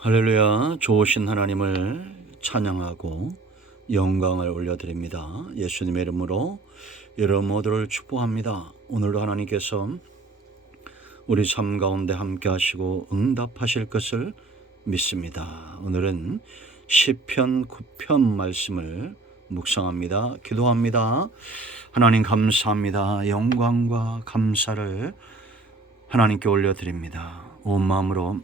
할렐루야. 좋으신 하나님을 찬양하고 영광을 올려드립니다. 예수님의 이름으로 여러분 모두를 축복합니다. 오늘도 하나님께서 우리 삶 가운데 함께 하시고 응답하실 것을 믿습니다. 오늘은 시편 9편 말씀을 묵상합니다. 기도합니다. 하나님 감사합니다. 영광과 감사를 하나님께 올려드립니다. 온 마음으로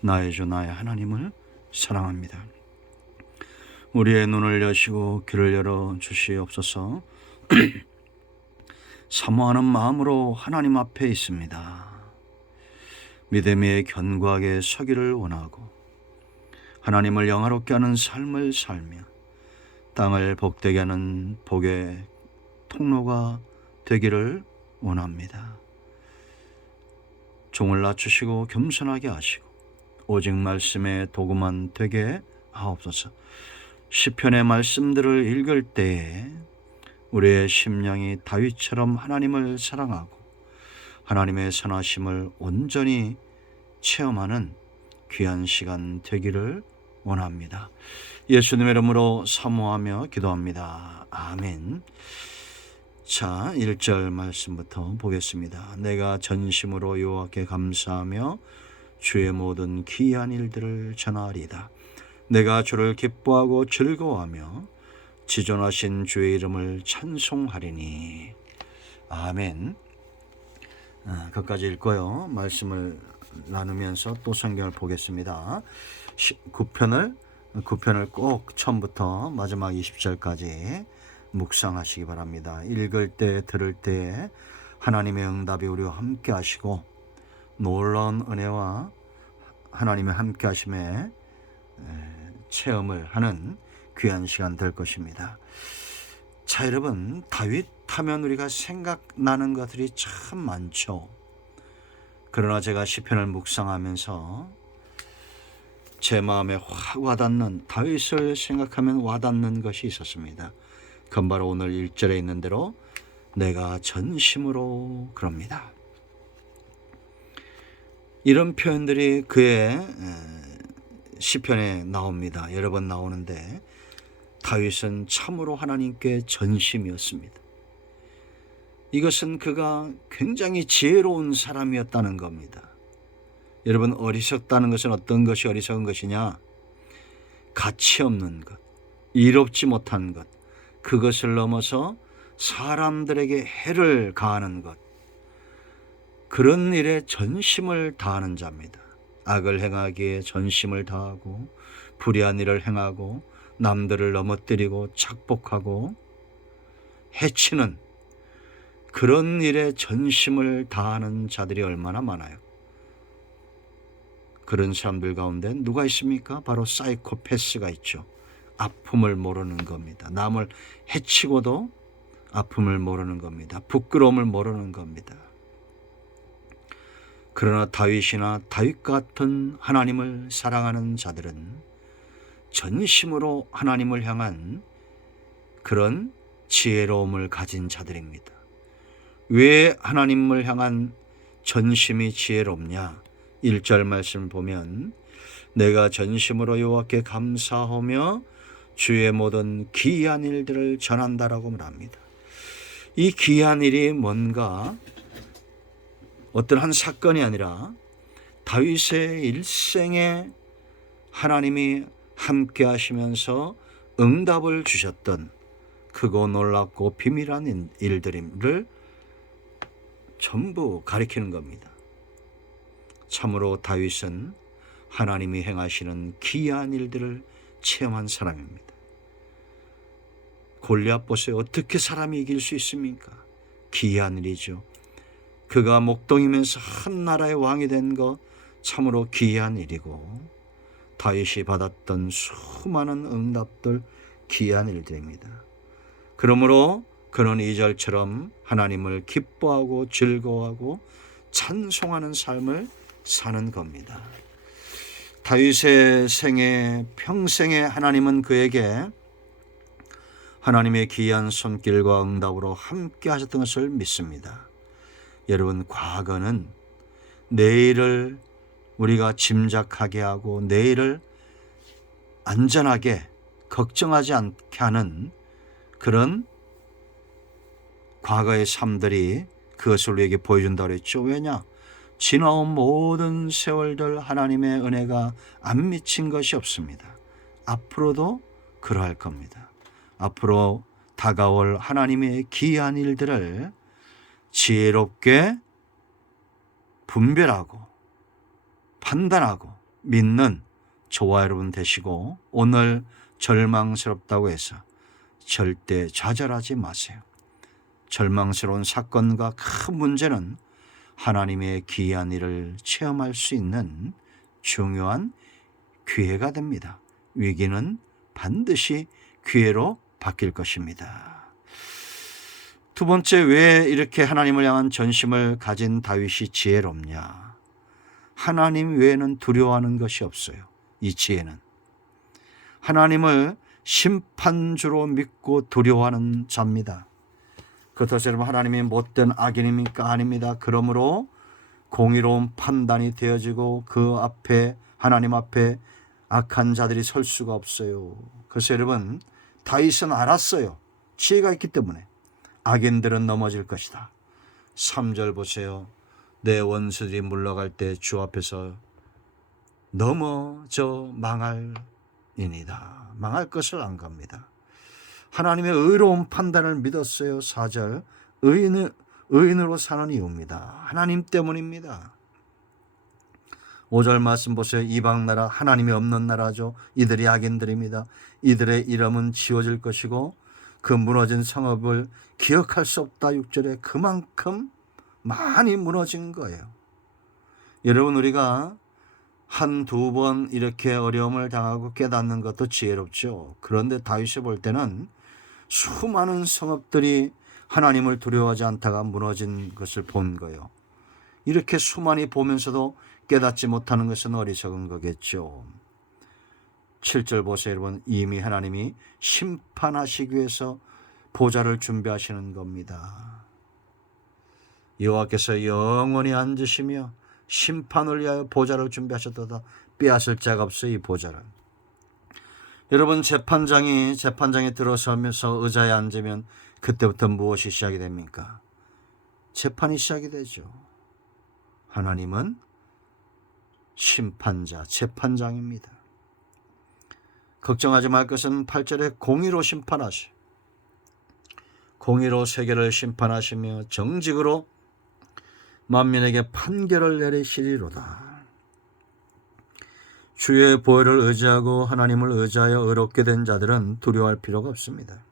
나의 주 나의 하나님을 사랑합니다. 우리의 눈을 여시고 귀를 열어 주시옵소서. 사모하는 마음으로 하나님 앞에 있습니다. 믿음의 견고하게 서기를 원하고 하나님을 영화롭게 하는 삶을 살며 땅을 복되게 하는 복의 통로가 되기를 원합니다. 종을 낮추시고 겸손하게 하시고 오직 말씀의 도구만 되게 하옵소서. 시편의 말씀들을 읽을 때에 우리의 심령이 다윗처럼 하나님을 사랑하고 하나님의 선하심을 온전히 체험하는 귀한 시간 되기를 원합니다. 예수님의 이름으로 사모하며 기도합니다. 아멘. 자, 1절 말씀부터 보겠습니다. 내가 전심으로 여호와께 감사하며 주의 모든 기이한 일들을 전하리이다. 내가 주를 기뻐하고 즐거워하며 지존하신 주의 이름을 찬송하리니. 아멘. 그것까지 읽고요. 말씀을 나누면서 또 성경을 보겠습니다. 9편을 꼭 처음부터 마지막 20절까지 묵상하시기 바랍니다. 읽을 때 들을 때 하나님의 응답이 우리와 함께 하시고 놀라운 은혜와 하나님의 함께 하심에 체험을 하는 귀한 시간 될 것입니다. 자, 여러분, 다윗 하면 우리가 생각나는 것들이 참 많죠. 그러나 제가 시편을 묵상하면서 제 마음에 확 와닿는, 다윗을 생각하면 와닿는 것이 있었습니다. 그건 바로 오늘 1절에 있는 대로 내가 전심으로 그럽니다. 이런 표현들이 그의 시편에 나옵니다. 여러 번 나오는데 다윗은 참으로 하나님께 전심이었습니다. 이것은 그가 굉장히 지혜로운 사람이었다는 겁니다. 여러분, 어리석다는 것은 어떤 것이 어리석은 것이냐? 가치 없는 것, 이롭지 못한 것, 그것을 넘어서 사람들에게 해를 가하는 것, 그런 일에 전심을 다하는 자입니다. 악을 행하기에 전심을 다하고 불의한 일을 행하고 남들을 넘어뜨리고 착복하고 해치는 그런 일에 전심을 다하는 자들이 얼마나 많아요. 그런 사람들 가운데 누가 있습니까? 바로 사이코패스가 있죠. 아픔을 모르는 겁니다. 남을 해치고도 아픔을 모르는 겁니다. 부끄러움을 모르는 겁니다. 그러나 다윗이나 다윗 같은 하나님을 사랑하는 자들은 전심으로 하나님을 향한 그런 지혜로움을 가진 자들입니다. 왜 하나님을 향한 전심이 지혜롭냐? 1절 말씀을 보면 내가 전심으로 여호와께 감사하며 주의 모든 기이한 일들을 전한다라고 말합니다. 이 기이한 일이 뭔가 어떤 한 사건이 아니라 다윗의 일생에 하나님이 함께 하시면서 응답을 주셨던 크고 놀랍고 비밀한 일들을 전부 가리키는 겁니다. 참으로 다윗은 하나님이 행하시는 기이한 일들을 체험한 사람입니다. 골리앗 보세요. 어떻게 사람이 이길 수 있습니까? 기이한 일이죠. 그가 목동이면서 한 나라의 왕이 된 것 참으로 기이한 일이고 다윗이 받았던 수많은 응답들 기이한 일들입니다. 그러므로 그는 2절처럼 하나님을 기뻐하고 즐거워하고 찬송하는 삶을 사는 겁니다. 다윗의 생애 평생에 하나님은 그에게 하나님의 기이한 손길과 응답으로 함께 하셨던 것을 믿습니다. 여러분, 과거는 내일을 우리가 짐작하게 하고 내일을 안전하게 걱정하지 않게 하는 그런 과거의 삶들이 그것을 우리에게 보여준다고 그랬죠. 왜냐? 지나온 모든 세월들 하나님의 은혜가 안 미친 것이 없습니다. 앞으로도 그러할 겁니다. 앞으로 다가올 하나님의 기이한 일들을 지혜롭게 분별하고 판단하고 믿는 저와 여러분 되시고, 오늘 절망스럽다고 해서 절대 좌절하지 마세요. 절망스러운 사건과 큰 문제는 하나님의 기이한 일을 체험할 수 있는 중요한 기회가 됩니다. 위기는 반드시 기회로 바뀔 것입니다. 두 번째, 왜 이렇게 하나님을 향한 전심을 가진 다윗이 지혜롭냐? 하나님 외에는 두려워하는 것이 없어요. 이 지혜는 하나님을 심판주로 믿고 두려워하는 자입니다. 그렇다고 여러분 하나님이 못된 악인입니까? 아닙니다. 그러므로 공의로운 판단이 되어지고 그 앞에, 하나님 앞에 악한 자들이 설 수가 없어요. 그래서 여러분, 다윗은 알았어요. 지혜가 있기 때문에 악인들은 넘어질 것이다. 3절 보세요. 내 원수들이 물러갈 때 주 앞에서 넘어져 망할이니다. 망할 것을 안 갑니다. 하나님의 의로운 판단을 믿었어요. 4절, 의인으로 사는 이유입니다. 하나님 때문입니다. 5절 말씀 보세요. 이방 나라, 하나님이 없는 나라죠. 이들이 악인들입니다. 이들의 이름은 지워질 것이고 그 무너진 성읍을 기억할 수 없다. 6절에 그만큼 많이 무너진 거예요. 여러분, 우리가 한두 번 이렇게 어려움을 당하고 깨닫는 것도 지혜롭죠. 그런데 다윗이 볼 때는 수많은 성읍들이 하나님을 두려워하지 않다가 무너진 것을 본 거예요. 이렇게 수많이 보면서도 깨닫지 못하는 것은 어리석은 거겠죠. 7절 보세요, 여러분. 이미 하나님이 심판하시기 위해서 보좌를 준비하시는 겁니다. 여호와께서 영원히 앉으시며 심판을 위하여 보좌를 준비하셨도다. 빼앗을 자가 없어요, 이 보좌를. 여러분, 재판장이 들어서면서 의자에 앉으면 그때부터 무엇이 시작이 됩니까? 재판이 시작이 되죠. 하나님은 심판자, 재판장입니다. 걱정하지 말 것은 8절에 공의로 심판하시, 공의로 세계를 심판하시며 정직으로 만민에게 판결을 내리시리로다. 주의 보혈을 의지하고 하나님을 의지하여 의롭게 된 자들은 두려워할 필요가 없습니다.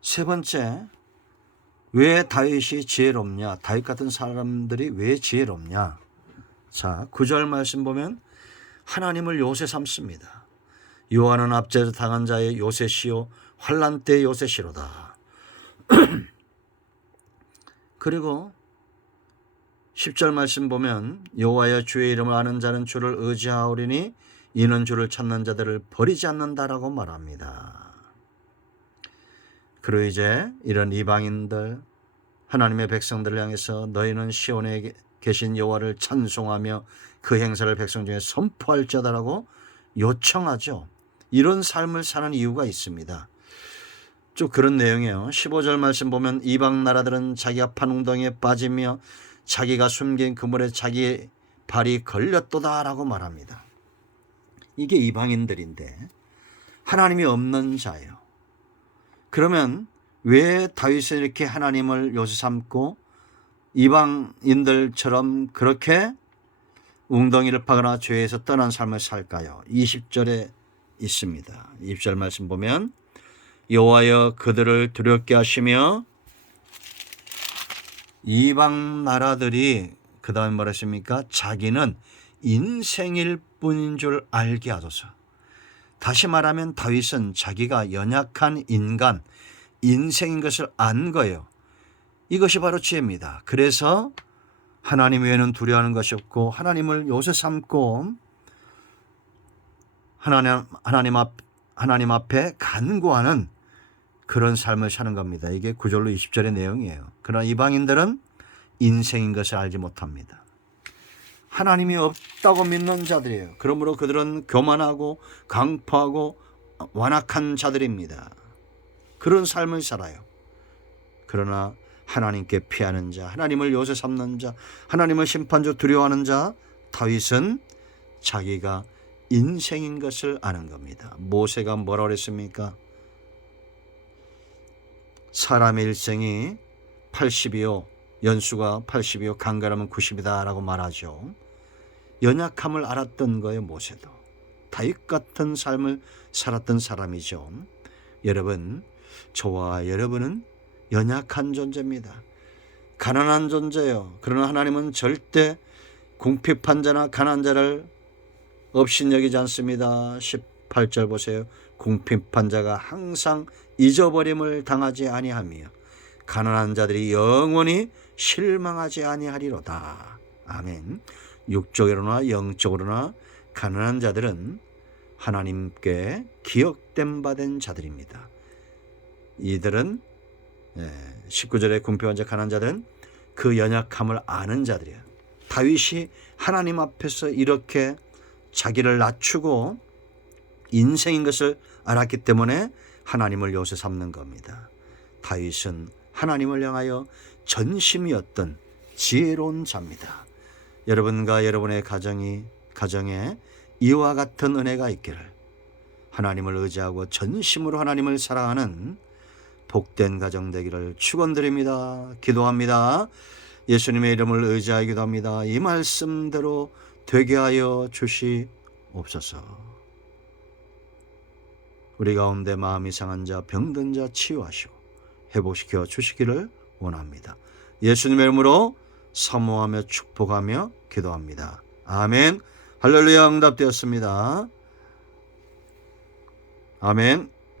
세 번째, 왜 다윗이 지혜롭냐? 다윗 같은 사람들이 왜 지혜롭냐? 자, 9절 말씀 보면 하나님을 요새 삼습니다. 여호와는 압제에서 당한 자의 요새시요 환난 때의 요새시로다. 그리고 10절 말씀 보면 여호와여 주의 이름을 아는 자는 주를 의지하오리니 이는 주를 찾는 자들을 버리지 않는다라고 말합니다. 그리고 이제 이런 이방인들, 하나님의 백성들을 향해서 너희는 시온에 계신 여호와를 찬송하며 그 행사를 백성 중에 선포할지어다라고 요청하죠. 이런 삶을 사는 이유가 있습니다. 쭉 그런 내용이에요. 15절 말씀 보면 이방 나라들은 자기가 판 웅덩이에 빠지며 자기가 숨긴 그물에 자기의 발이 걸렸도다 라고 말합니다. 이게 이방인들인데 하나님이 없는 자예요. 그러면 왜 다윗은 이렇게 하나님을 요새 삼고 이방인들처럼 그렇게 웅덩이를 파거나 죄에서 떠난 삶을 살까요? 20절에 있습니다. 20절 말씀 보면 여호와여 그들을 두렵게 하시며 이방 나라들이 그 다음에 뭐라 했습니까? 자기는 인생일 뿐인 줄 알게 하소서. 다시 말하면 다윗은 자기가 연약한 인간, 인생인 것을 안 거예요. 이것이 바로 지혜입니다. 그래서 하나님 외에는 두려워하는 것이 없고 하나님을 요새 삼고 하나님 앞에 간구하는 그런 삶을 사는 겁니다. 이게 9절로 20절의 내용이에요. 그러나 이방인들은 인생인 것을 알지 못합니다. 하나님이 없다고 믿는 자들이에요. 그러므로 그들은 교만하고 강포하고 완악한 자들입니다. 그런 삶을 살아요. 그러나 하나님께 피하는 자, 하나님을 요새 삼는 자, 하나님을 심판주 두려워하는 자, 다윗은 자기가 인생인 것을 아는 겁니다. 모세가 뭐라고 그랬습니까? 사람의 일생이 80이요, 연수가 80이요, 강건하면 90이다 라고 말하죠. 연약함을 알았던 거예요. 모세도 다윗 같은 삶을 살았던 사람이죠. 여러분, 저와 여러분은 연약한 존재입니다. 가난한 존재예요. 그러나 하나님은 절대 궁핍한 자나 가난한 자를 업신여기지 않습니다. 18절 보세요. 궁핍한 자가 항상 잊어버림을 당하지 아니하며 가난한 자들이 영원히 실망하지 아니하리로다. 아멘. 육적으로나 영적으로나 가난한 자들은 하나님께 기억됨 받은 자들입니다. 이들은 19절에 궁핍한 자 가난한 자들은 그 연약함을 아는 자들이에요. 다윗이 하나님 앞에서 이렇게 자기를 낮추고 인생인 것을 알았기 때문에 하나님을 요새 삼는 겁니다. 다윗은 하나님을 향하여 전심이었던 지혜로운 자입니다. 여러분과 여러분의 가정에 이와 같은 은혜가 있기를, 하나님을 의지하고 전심으로 하나님을 사랑하는 복된 가정 되기를 축원드립니다. 기도합니다. 예수님의 이름을 의지하여 기도합니다. 이 말씀대로 되게 하여 주시옵소서. 우리 가운데 마음이 상한 자, 병든 자 치유하시고 회복시켜 주시기를 원합니다. 예수님의 이름으로 사모하며 축복하며 기도합니다. 아멘. 할렐루야. 응답되었습니다. 아멘.